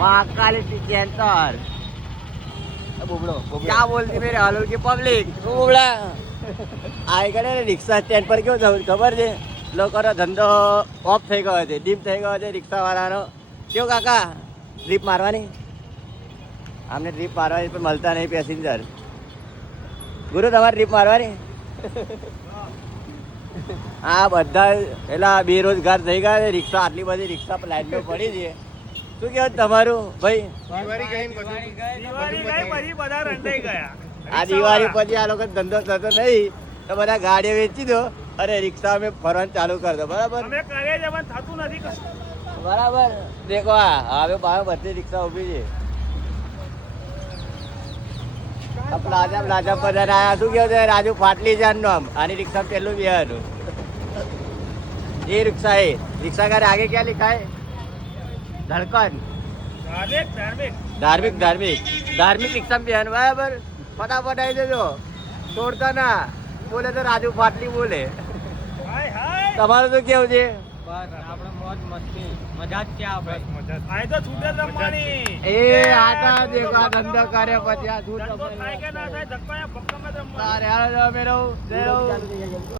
Mahakali cancer क्या बोलती मेरे हालोल की पब्लिक बुबड़ा આઈ રિક્ષા સ્ટેન્ડ પર કેવું થયું ખબર છે, લોકોનો ધંધો ઓફ થઈ ગયો છે, ડીપ થઈ ગયો છે રિક્ષા વાળાનો. કેવું કાકા ટ્રીપ મારવાની? આમને ટ્રીપ મારવાની પણ મળતા નહીં પેસેન્જર. ગુરુ તમારે ટ્રીપ મારવાની? હા બધા પેલા બેરોજગાર થઈ ગયા છે, રિક્ષા આટલી બધી રિક્ષા લાઈનમાં પડી છે. શું કહેવાય તમારું ભાઈ? આ દિવાળી પછી આ લોકો ધંધો થતો નહીં તો બધા ગાડીઓ વેચી દો અને રિક્ષા અમે ફરવાનું ચાલુ કરી દો. બરાબર બરાબર. દેખો હવે બધી રિક્ષા ઉભી છે. પ્લાઝા પ્લાઝા પર આવ્યા. શું કેવું છે રાજુ ફાટલી છે નામ. આની રિક્ષા પેલું બિહારનું એ રિક્ષા એ રિક્ષા કાર આગે ક્યાં लिखा है? ધડકન ધાર્મિક ધાર્મિક ધાર્મિક રિક્ષા બિહાર. બરાબર ફટાફટ આવી જજો, છોડતા ના. બોલે તો રાજુ ફાટલી બોલે. તમારું શું કેવું છે? એ આતા દેખો આ ધંધો કરે પછી આ છૂટ.